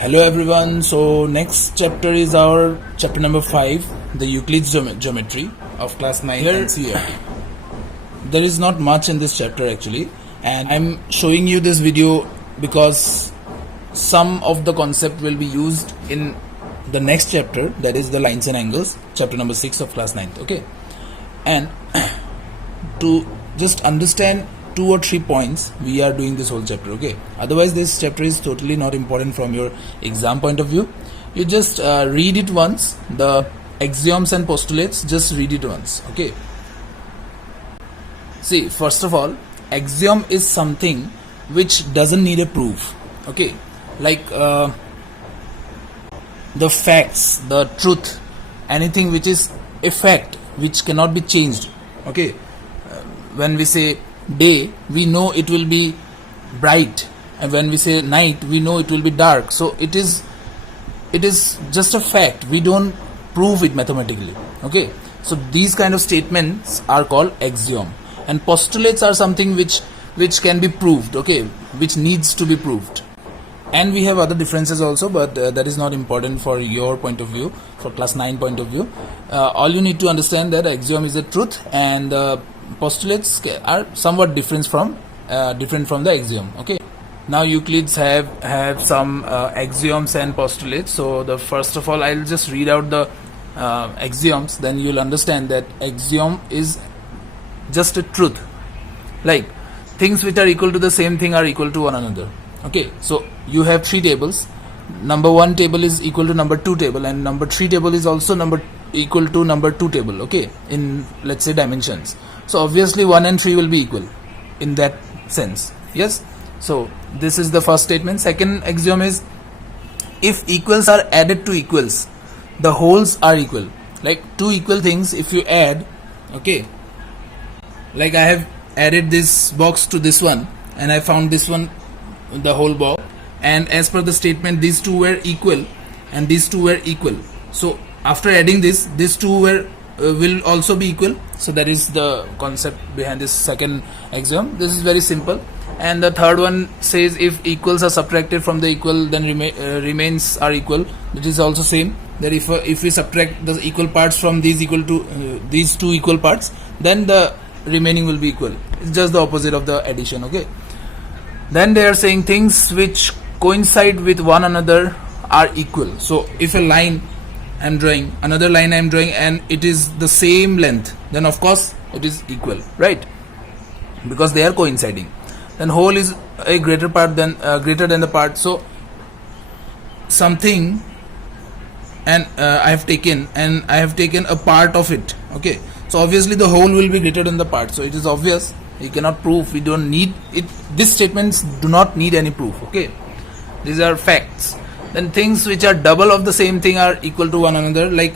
Hello everyone, so next chapter is our chapter number 5, the Euclid's geometry of class 9 NCERT. There is not much in this chapter actually, and I'm showing you this video because some of the concept will be used in the next chapter, that is the lines and angles, chapter number 6 of class 9. Okay, and to just understand 2 or 3 points, we are doing this whole chapter. Okay, otherwise this chapter is totally not important from your exam point of view. You just read it once, the axioms and postulates, just read it once. Okay, see, first of all, axiom is something which doesn't need a proof. Okay, like the facts, the truth, anything which is a fact which cannot be changed. Okay, when we say day, we know it will be bright, and when we say night, we know it will be dark. So it is just a fact, we don't prove it mathematically. Okay, so these kind of statements are called axiom, and postulates are something which can be proved. Okay, which needs to be proved. And we have other differences also, but that is not important for your point of view, for class 9 point of view. All you need to understand that axiom is a truth, and postulates are somewhat different from the axiom. Okay, now Euclids have some axioms and postulates. So the first of all, I'll just read out the axioms, then you'll understand that axiom is just a truth, like things which are equal to the same thing are equal to one another. Okay, so you have 3 tables. Number 1 table is equal to number 2 table, and number 3 table is also equal to number 2 table. Okay, in, let's say, dimensions. So obviously 1 and 3 will be equal in that sense. Yes, so this is the first statement. Second axiom is, if equals are added to equals, the wholes are equal. Like 2 equal things, if you add, okay, like I have added this box to this one, and I found this one, the whole box, and as per the statement, these 2 were equal and these 2 were equal. So after adding this, these 2 will also be equal. So that is the concept behind this second axiom. This is very simple. And the third one says, if equals are subtracted from the equal, then remains are equal. That is also same, that if we subtract the equal parts from these 2 equal parts, then the remaining will be equal. It's just the opposite of the addition. Okay, then they are saying things which coincide with one another are equal. So if a line I'm drawing, another line I'm drawing, and it is the same length, then of course it is equal, right? Because they are coinciding. Then whole is a greater than the part. So something, and I have taken a part of it. Okay, so obviously the whole will be greater than the part. So it is obvious. You cannot prove. We don't need it. These statements do not need any proof. Okay, these are facts. Then things which are double of the same thing are equal to one another. Like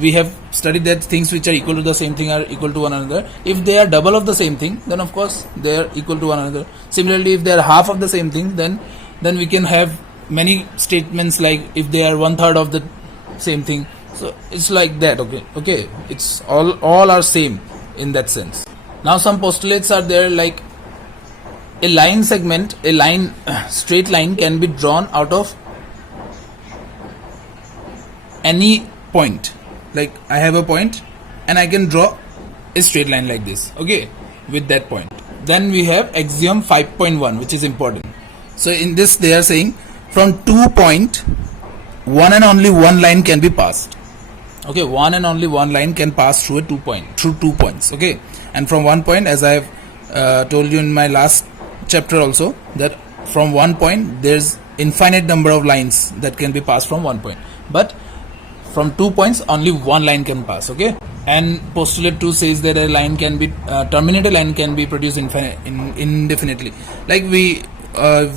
we have studied that things which are equal to the same thing are equal to one another. If they are double of the same thing, then of course they are equal to one another. Similarly, if they are half of the same thing, then we can have many statements like if they are 1/3 of the same thing. So it's like that. Okay, it's all are same in that sense. Now some postulates are there, like a line segment, straight line can be drawn out of any point. Like I have a point and I can draw a straight line like this, okay, with that point. Then we have axiom 5.1, which is important. So in this they are saying, from 2 points, one and only one line can be passed. Okay, one and only one line can pass through 2 points. Okay, and from 1 point, as I have told you in my last chapter also, that from 1 point there's infinite number of lines that can be passed from 1 point, but from 2 points only one line can pass. Okay, and postulate 2 says that a line can be terminated line can be produced indefinitely. Like we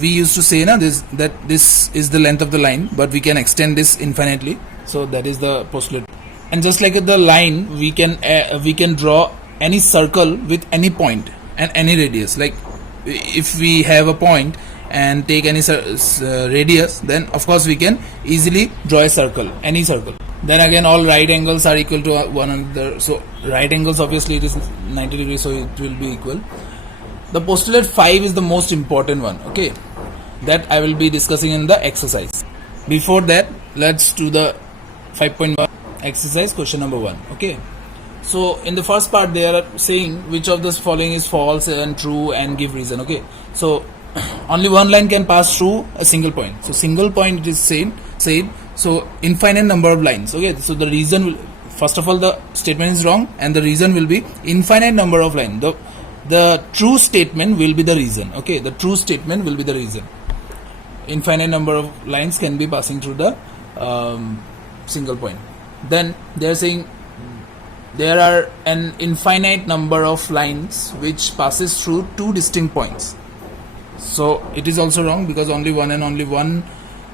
used to say that this is the length of the line, but we can extend this infinitely. So that is the postulate. And just like the line, we can draw any circle with any point and any radius. Like if we have a point and take any radius, then of course we can easily draw a circle, any circle. Then again, all right angles are equal to one another. So right angles, obviously it is 90 degrees, so it will be equal. The postulate 5 is the most important one. Okay, that I will be discussing in the exercise. Before that, let's do the 5.1 exercise question number 1. Okay, so in the first part they are saying which of the following is false and true and give reason. Okay, so only one line can pass through a single point. So single point it is said so infinite number of lines. Okay, so the reason will, first of all, the statement is wrong and the reason will be infinite number of lines. The true statement will be the reason. Okay, the true statement will be the reason. Infinite number of lines can be passing through the single point. Then they are saying there are an infinite number of lines which passes through two distinct points. So it is also wrong, because only one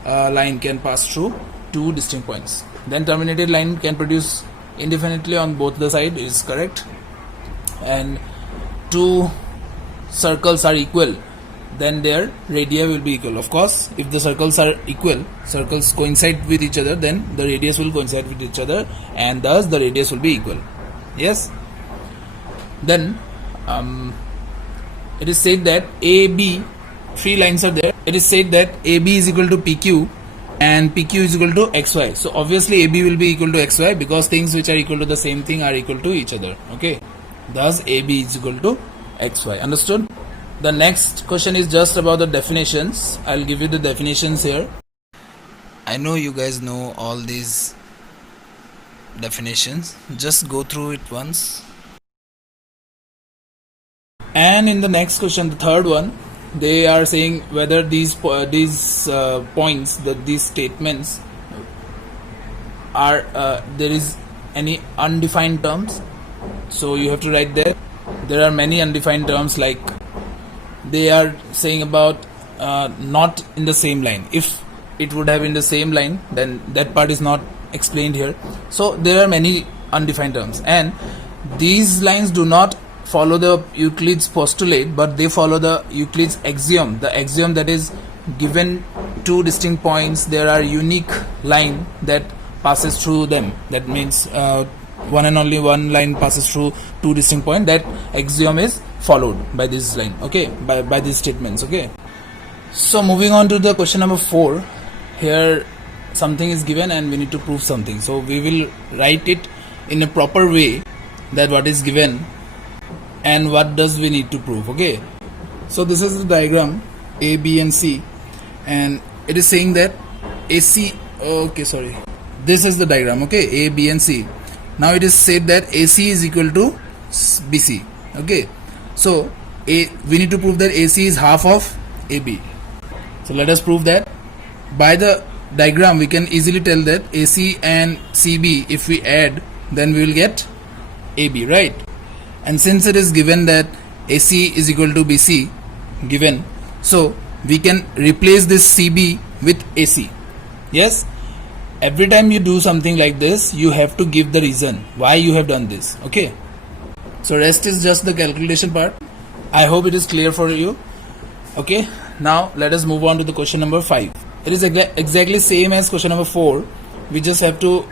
line can pass through two distinct points. Then terminated line can produce indefinitely on both the sides is correct. And two circles are equal, then their radii will be equal. Of course, if the circles are equal, circles coincide with each other, then the radius will coincide with each other, and thus the radius will be equal. Yes. Then it is said that AB, three lines are there. It is said that AB is equal to PQ and PQ is equal to XY. So obviously AB will be equal to XY, because things which are equal to the same thing are equal to each other. Okay, thus AB is equal to XY. Understood? The next question is just about the definitions. I'll give you the definitions here. I know you guys know all these definitions. Just go through it once. And in the next question, the third one, they are saying whether these points, these statements are there is any undefined terms. So you have to write there are many undefined terms, like they are saying about not in the same line. If it would have in the same line, then that part is not explained here. So there are many undefined terms, and these lines do not follow the Euclid's postulate, but they follow the Euclid's axiom. The axiom that is given two distinct points, there are unique line that passes through them. That means one and only one line passes through two distinct points. That axiom is followed by this line. Okay, by these statements. Okay, so moving on to the question number 4. Here something is given and we need to prove something. So we will write it in a proper way, that what is given and what does we need to prove. Okay, so this is the diagram A, B and C, and it is saying that AC, okay, sorry, this is the diagram. Okay, A, B and C. Now it is said that AC is equal to BC. Okay, so we need to prove that AC is half of AB. So let us prove that. By the diagram we can easily tell that AC and CB, if we add, then we will get AB, right? And since it is given that AC is equal to BC given, so we can replace this CB with AC. Yes, every time you do something like this, you have to give the reason why you have done this. Okay, so rest is just the calculation part. I hope it is clear for you. Okay, now let us move on to the question number 5. It is exactly same as question number 4. We just have to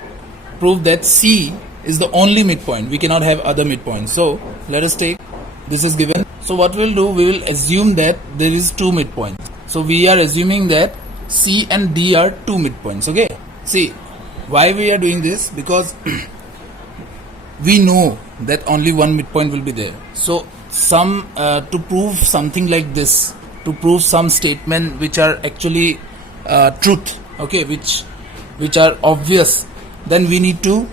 prove that C is the only midpoint. We cannot have other midpoints. So let us take, this is given. So what we'll do, we will assume that there is two midpoints. So we are assuming that C and D are two midpoints. Okay, see why we are doing this, because we know that only one midpoint will be there. So to prove something like this, to prove some statement which are actually truth, okay, which are obvious, then we need to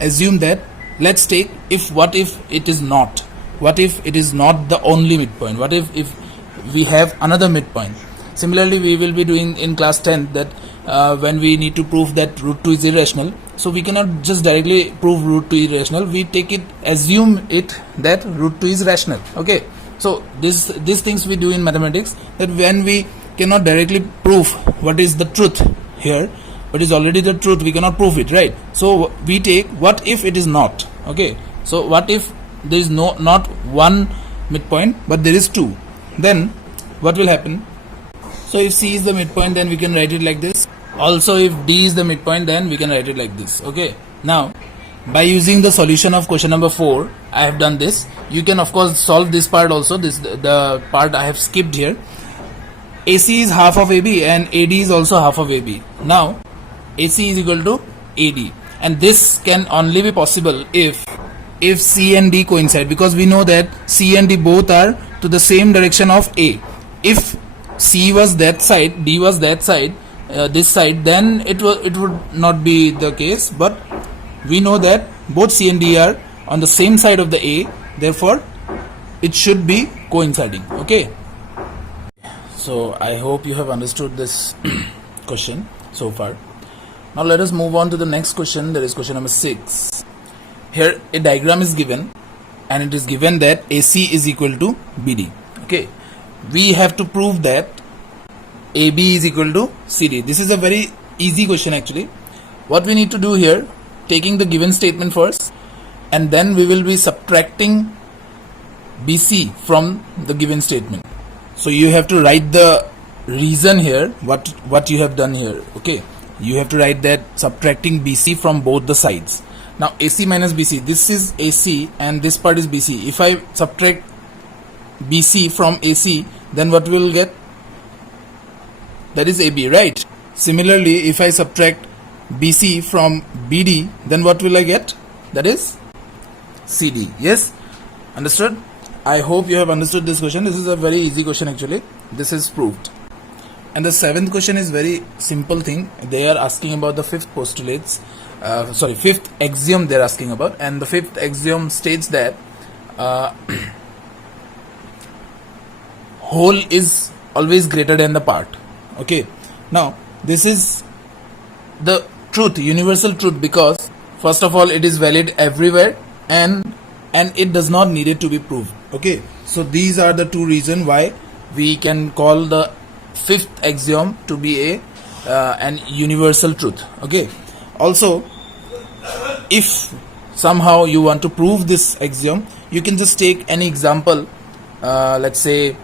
assume that, let's take, what if it is not the only midpoint? What if we have another midpoint? Similarly, we will be doing in class 10 that when we need to prove that root 2 is irrational, so we cannot just directly prove root 2 irrational. We assume it that root 2 is rational. Okay, so these things we do in mathematics, that when we cannot directly prove what is the truth here, what is already the truth, we cannot prove it, right? So we take, what if it is not? Okay, so what if there is not one midpoint but there is two? Then what will happen? So if C is the midpoint, then we can write it like this. Also if D is the midpoint, then we can write it like this. Okay, now by using the solution of question number 4, I have done this. You can of course solve this part also, the part I have skipped here. AC is half of AB and AD is also half of AB. Now AC is equal to AD, and this can only be possible if C and D coincide, because we know that C and D both are to the same direction of A. If C was that side, D was that side, this side, then it would not be the case. But we know that both C and D are on the same side of the A, therefore it should be coinciding. Okay, so I hope you have understood this question so far. Now let us move on to the next question. That is question number 6. Here a diagram is given, and it is given that AC is equal to BD. Okay, we have to prove that AB is equal to CD. This is a very easy question actually. What we need to do here, taking the given statement first, and then we will be subtracting BC from the given statement. So you have to write the reason here, what you have done here. Okay, you have to write that subtracting BC from both the sides. Now AC minus BC, this is AC and this part is BC. If I subtract BC from AC, then what we will get? That is AB, right? Similarly, if I subtract BC from BD, then what will I get? That is CD. Yes, understood? I hope you have understood this question. This is a very easy question actually. This is proved. And the 7th question is very simple thing. They are asking about the fifth axiom they are asking about, and the fifth axiom states that whole is always greater than the part. Okay, now this is the truth, universal truth, because first of all it is valid everywhere, and it does not need it to be proved. Okay, so these are the two reasons why we can call the fifth axiom to be an universal truth. Okay, also if somehow you want to prove this axiom, you can just take any example. Let's say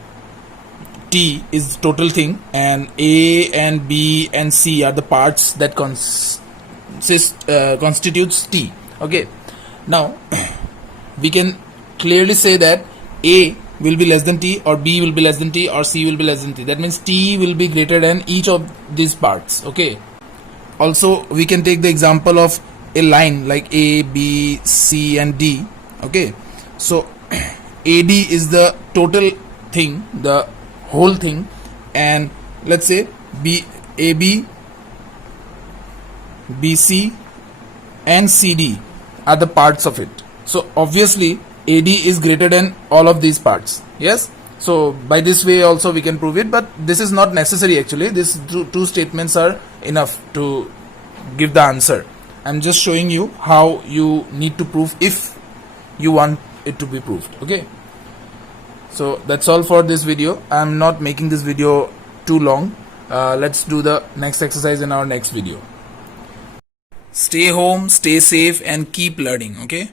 T is total thing, and A and B and C are the parts that constitutes T. Okay, now we can clearly say that A will be less than T, or B will be less than T, or C will be less than T. That means T will be greater than each of these parts. Okay, also we can take the example of a line like A, B, C and D. Okay, so AD is the total thing, the whole thing, and let's say AB, BC and CD are the parts of it. So obviously AD is greater than all of these parts. Yes, so by this way also we can prove it, but this is not necessary actually. These two statements are enough to give the answer. I'm just showing you how you need to prove if you want it to be proved. Okay, so that's all for this video. I'm not making this video too long. Let's do the next exercise in our next video. Stay home, stay safe and keep learning. Okay.